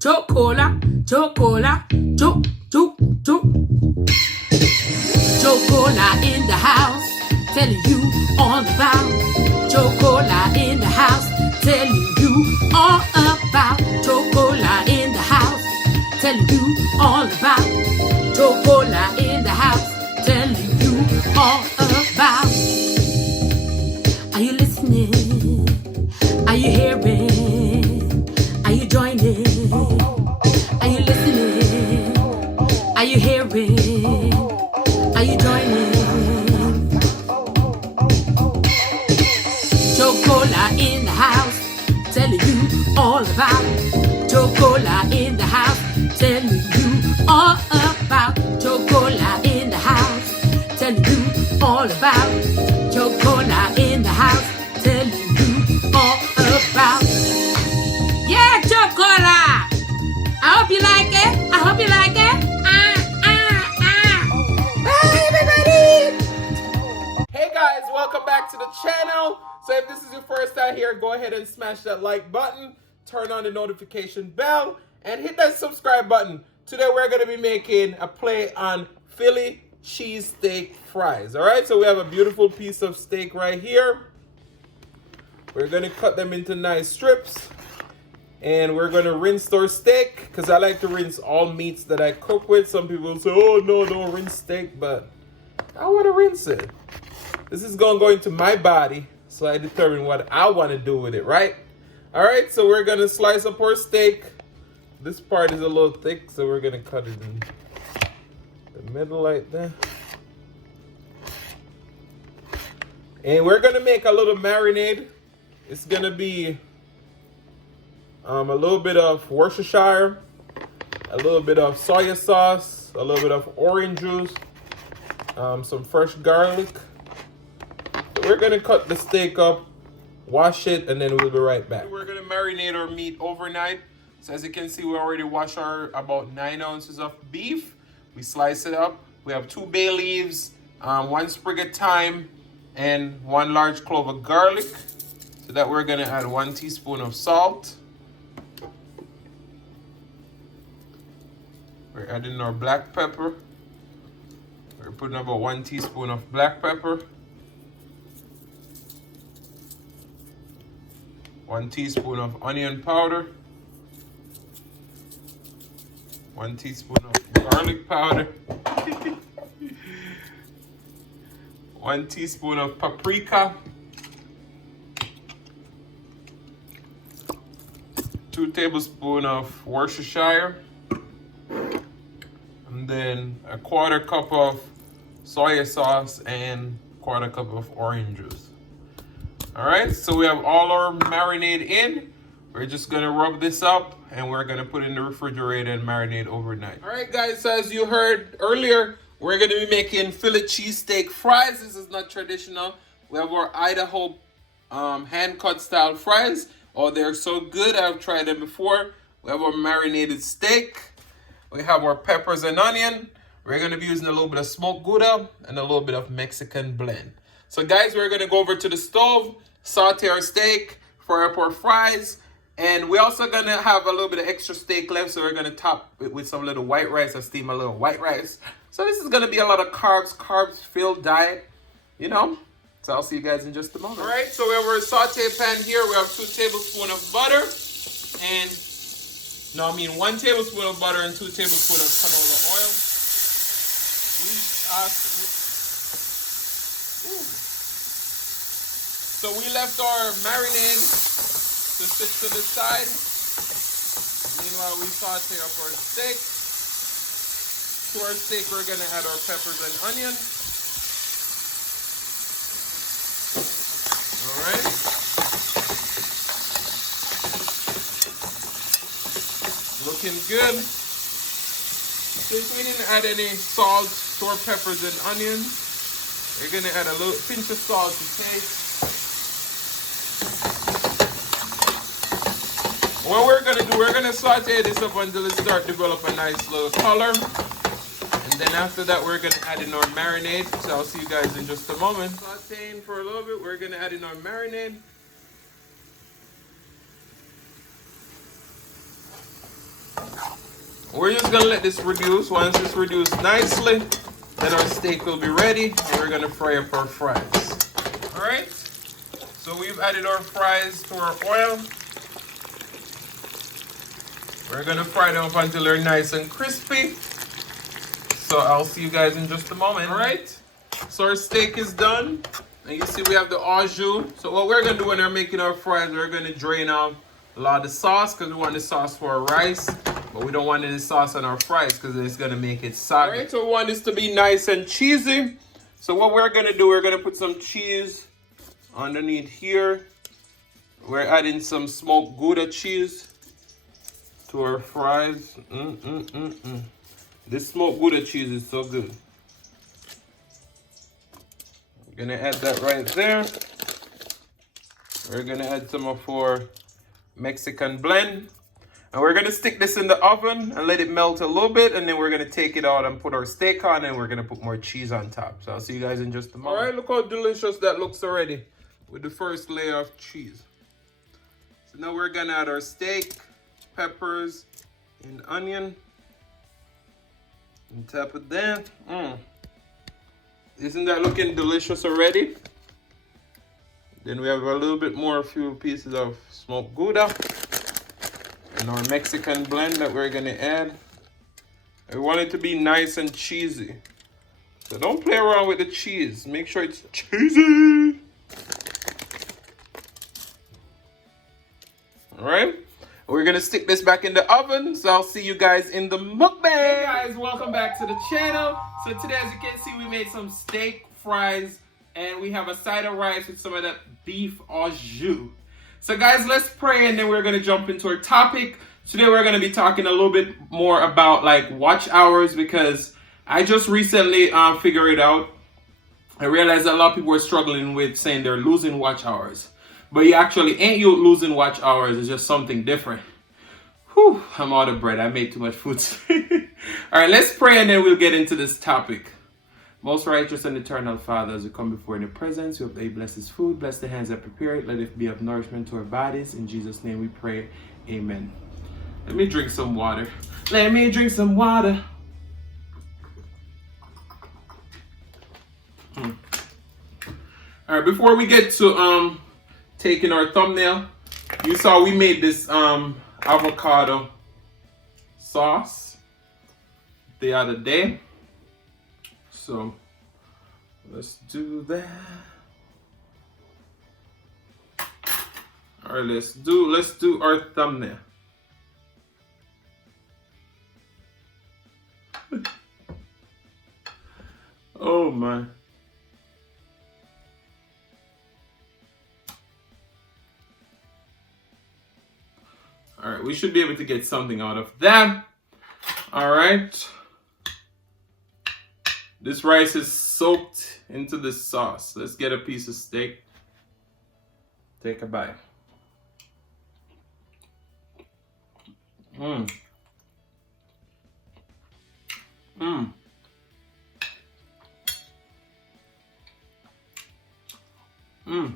Chocola, chocola, choc, choc, choc. Chocola in the house, telling you all about. Chocola in the house, telling you all about. Chocola in the house, telling you all about. Chocola in the house, telling you all about. Are you listening? Are you hearing? Are you joining? Are you listening? Are you hearing? Are you joining? Chocola in the house, telling you all about. Chocola in the house, telling you all about. Chocola in the house, telling you all about. Chocola in the house, telling you all about. Yeah, chocola! I hope you like it. I hope you like it. Bye, everybody. Hey guys, welcome back to the channel. So if this is your first time here, go ahead and smash that like button, turn on the notification bell, and hit that subscribe button. Today we're going to be making a play on Philly cheesesteak fries. Alright, so we have a beautiful piece of steak right here. We're going to cut them into nice strips. And we're going to rinse our steak, because I like to rinse all meats that I cook with. Some people say, oh no, don't rinse steak, but I want to rinse it. This is going to go into my body, so I determine what I want to do with it, right? All right, so we're going to slice up our steak. This part is a little thick, so we're going to cut it in the middle like that. And we're going to make a little marinade. It's going to be a little bit of Worcestershire, a little bit of soy sauce, a little bit of orange juice, some fresh garlic. So we're going to cut the steak up, wash it, and then we'll be right back. We're going to marinate our meat overnight. So as you can see, we already washed our about 9 ounces of beef. We slice it up. We have 2 bay leaves, 1 sprig of thyme, and 1 large clove of garlic. So that we're going to add 1 teaspoon of salt. We're adding our black pepper. We're putting about 1 teaspoon of black pepper. 1 teaspoon of onion powder. 1 teaspoon of garlic powder. 1 teaspoon of paprika. 2 tablespoons of Worcestershire. And then a 1/4 cup of soy sauce and 1/4 cup of orange juice. All right, so we have all our marinade in. We're just gonna rub this up and we're gonna put it in the refrigerator and marinate overnight. All right, guys, so as you heard earlier, we're gonna be making Philly cheesesteak fries. This is not traditional. We have our Idaho hand-cut style fries. Oh, they're so good. I've tried them before. We have our marinated steak. We have our peppers and onion. We're going to be using a little bit of smoked Gouda and a little bit of Mexican blend. So guys, we're going to go over to the stove, saute our steak, fry up our fries, and we're also going to have a little bit of extra steak left, so we're going to top it with some little white rice. I steam a little white rice. So this is going to be a lot of carbs-filled diet, you know. So I'll see you guys in just a moment. All right, so we have our saute pan here. We have 2 tablespoons of butter and 1 tablespoon of butter and 2 tablespoons of canola oil. So we left our marinade to sit to the side. Meanwhile, we saute up our steak. To our steak, we're gonna add our peppers and onion. All right. Looking good. Since we didn't add any salt to our peppers and onions, we're gonna add a little pinch of salt to taste. What we're gonna do, we're gonna saute this up until it starts to develop a nice little color. And then after that, we're gonna add in our marinade. So I'll see you guys in just a moment. Sauteing for a little bit, we're gonna add in our marinade. We're just gonna let this reduce. Once it's reduced nicely, then our steak will be ready, and we're gonna fry up our fries. All right. So we've added our fries to our oil. We're gonna fry them up until they're nice and crispy. So I'll see you guys in just a moment. All right. So our steak is done, and you see we have the au jus. So what we're gonna do when we're making our fries, we're gonna drain off a lot of the sauce because we want the sauce for our rice, but we don't want any sauce on our fries because it's gonna make it soggy. All right. So we want this to be nice and cheesy. So what we're gonna do, we're gonna put some cheese underneath here. We're adding some smoked Gouda cheese to our fries. This smoked Gouda cheese is so good. We're gonna add that right there. We're gonna add some of our Mexican blend. And we're gonna stick this in the oven and let it melt a little bit, and then we're gonna take it out and put our steak on, and we're gonna put more cheese on top. So I'll see you guys in just a moment. All right, look how delicious that looks already with the first layer of cheese. So now we're gonna add our steak, peppers, and onion. On top of that, isn't that looking delicious already? Then we have a little bit more, a few pieces of smoked Gouda and our Mexican blend that we're gonna add. I want it to be nice and cheesy. So don't play around with the cheese. Make sure it's cheesy. All right. We're gonna stick this back in the oven, so I'll see you guys in the mukbang. Hey guys, welcome back to the channel. So today, as you can see, we made some steak, fries, and we have a side of rice with some of that beef au jus. So guys, let's pray, and then we're gonna jump into our topic. Today we're gonna be talking a little bit more about like watch hours, because I just recently figured it out. I realized that a lot of people are struggling with saying they're losing watch hours. But you actually ain't you losing watch hours. It's just something different. Whew, I'm out of bread. I made too much food. All right, let's pray and then we'll get into this topic. Most righteous and eternal Father, as we come before in your presence, we hope that you bless this food, bless the hands that prepare it, let it be of nourishment to our bodies. In Jesus' name we pray, amen. Let me drink some water. Let me drink some water. All right, before we get to taking our thumbnail, you saw we made this avocado sauce the other day. So let's do that. All right, let's do our thumbnail. Oh my. All right, we should be able to get something out of that. All right. This rice is soaked into this sauce. Let's get a piece of steak. Take a bite. Mmm. Mmm. Mmm.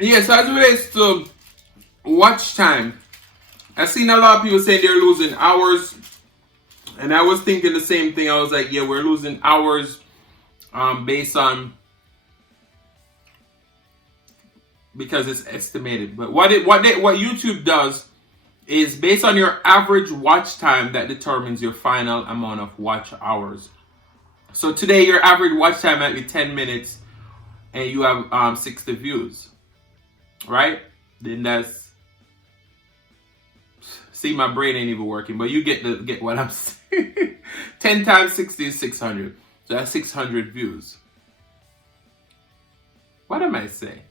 Yes, as it relates to watch time, I've seen a lot of people say they're losing hours, and I was thinking the same thing. I was like, yeah, we're losing hours based on, because it's estimated. But what YouTube does is based on your average watch time that determines your final amount of watch hours. So today your average watch time might be 10 minutes and you have 60 views. Right? Then that's, see, my brain ain't even working, but you get what I'm saying. 10 times 60 is 600. So that's 600 views. What am I saying?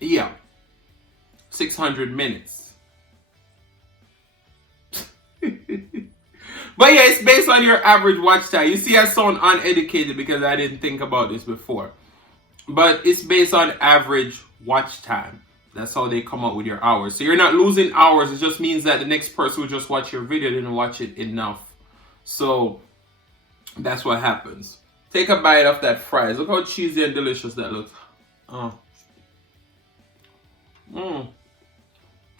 Yeah. 600 minutes. But yeah, it's based on your average watch time. You see, I sound uneducated because I didn't think about this before. But it's based on average watch time. That's how they come up with your hours. So you're not losing hours. It just means that the next person who just watch your video didn't watch it enough. So that's what happens. Take a bite of that fries. Look how cheesy and delicious that looks. Oh.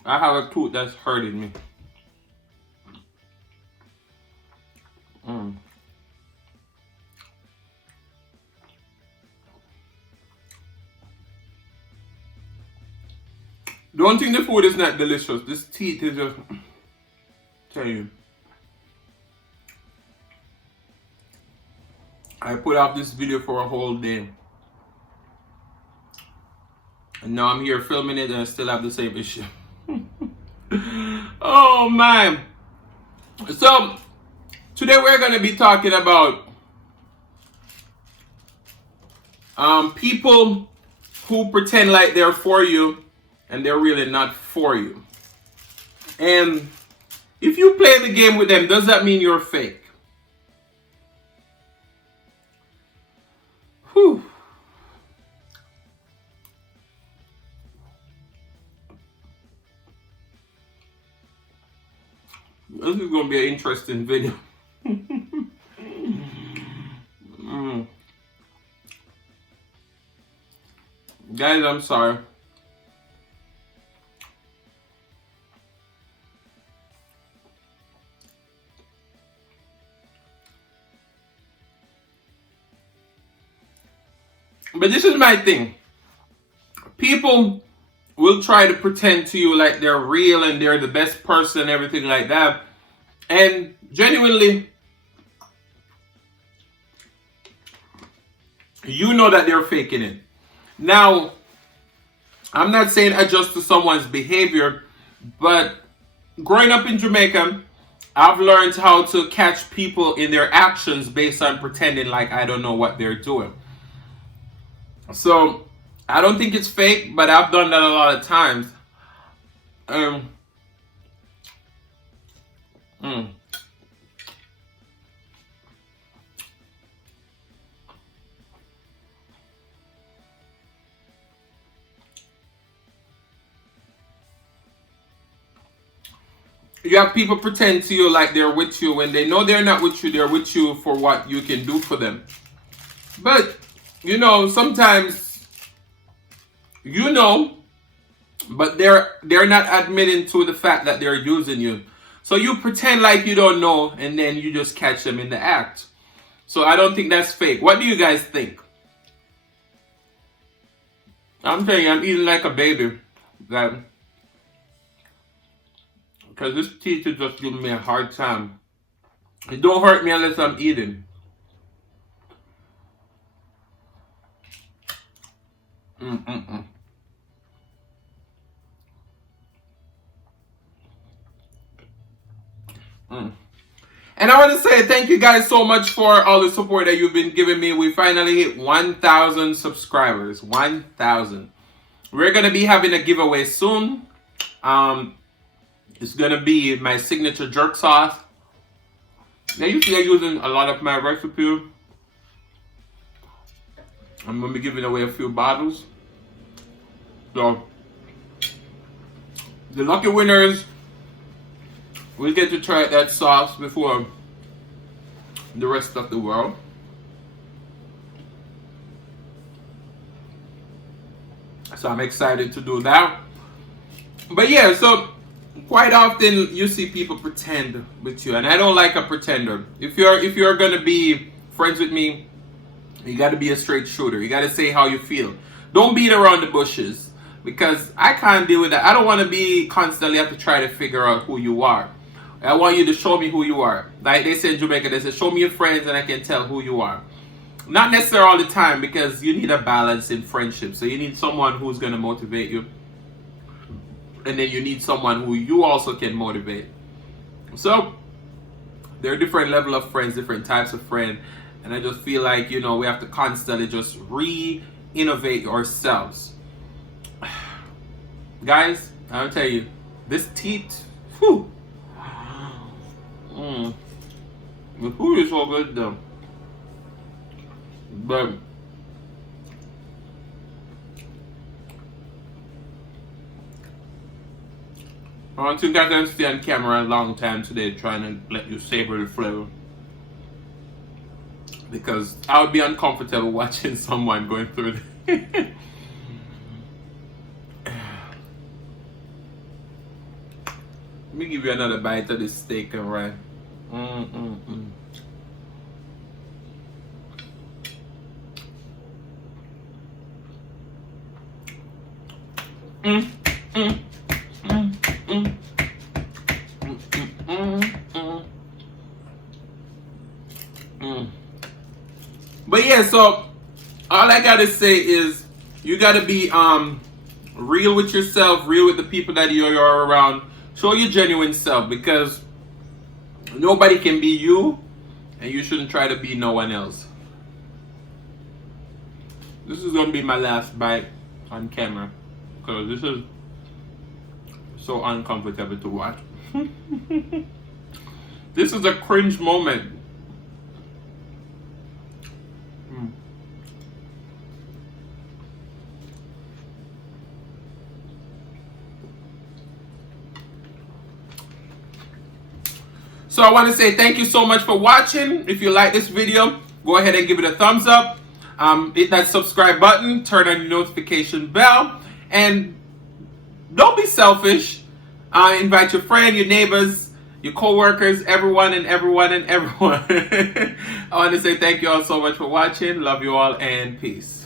I have a tooth that's hurting me. Don't think the food is not delicious. This teeth is just, tell you. I put out this video for a whole day. And now I'm here filming it and I still have the same issue. Oh man. So today we're going to be talking about people who pretend like they're for you and they're really not for you. And if you play the game with them, does that mean you're fake? Whew. This is going to be an interesting video. Guys, I'm sorry. But this is my thing. People will try to pretend to you like they're real and they're the best person and everything like that. And genuinely, you know that they're faking it. Now, I'm not saying adjust to someone's behavior, but growing up in Jamaica, I've learned how to catch people in their actions based on pretending like I don't know what they're doing. So, I don't think it's fake, but I've done that a lot of times. You have people pretend to you like they're with you when they know they're not with you. They're with you for what you can do for them. But, you know, sometimes, you know, but they're not admitting to the fact that they're using you. So you pretend like you don't know, and then you just catch them in the act. So I don't think that's fake. What do you guys think? I'm telling you, I'm eating like a baby. Because this teeth is just giving me a hard time. It don't hurt me unless I'm eating. And I want to say thank you guys so much for all the support that you've been giving me. We finally hit 1,000 subscribers. 1,000. We're going to be having a giveaway soon. It's going to be my signature jerk sauce. Now you see I'm using a lot of my recipe. I'm going to be giving away a few bottles. So, the lucky winners will get to try that sauce before the rest of the world. So I'm excited to do that. But yeah, so quite often you see people pretend with you, and I don't like a pretender. If you're gonna be friends with me, you gotta be a straight shooter. You gotta say how you feel. Don't beat around the bushes, because I can't deal with that. I don't want to be constantly have to try to figure out who you are. I want you to show me who you are. Like they say in Jamaica, they say, show me your friends and I can tell who you are. Not necessarily all the time, because you need a balance in friendship. So you need someone who's going to motivate you. And then you need someone who you also can motivate. So there are different level of friends, different types of friends. And I just feel like, you know, we have to constantly just re-innovate ourselves. Guys, I'll tell you, this teeth, whew. The food is so good though. But I don't think I can stay on camera a long time today trying to let you savor the flavor. Because I would be uncomfortable watching someone going through it. Let me give you another bite of this steak and rice. But yeah, so all I gotta say is you gotta be real with yourself, real with the people that you're around. Show your genuine self, because nobody can be you, and you shouldn't try to be no one else. This is gonna be my last bite on camera, because this is so uncomfortable to watch. This is a cringe moment. So I want to say thank you so much for watching. If you like this video, go ahead and give it a thumbs up. Hit that subscribe button, turn on the notification bell, and don't be selfish. Invite your friend, your neighbors, your co-workers, everyone. I want to say thank you all so much for watching. Love you all, and peace.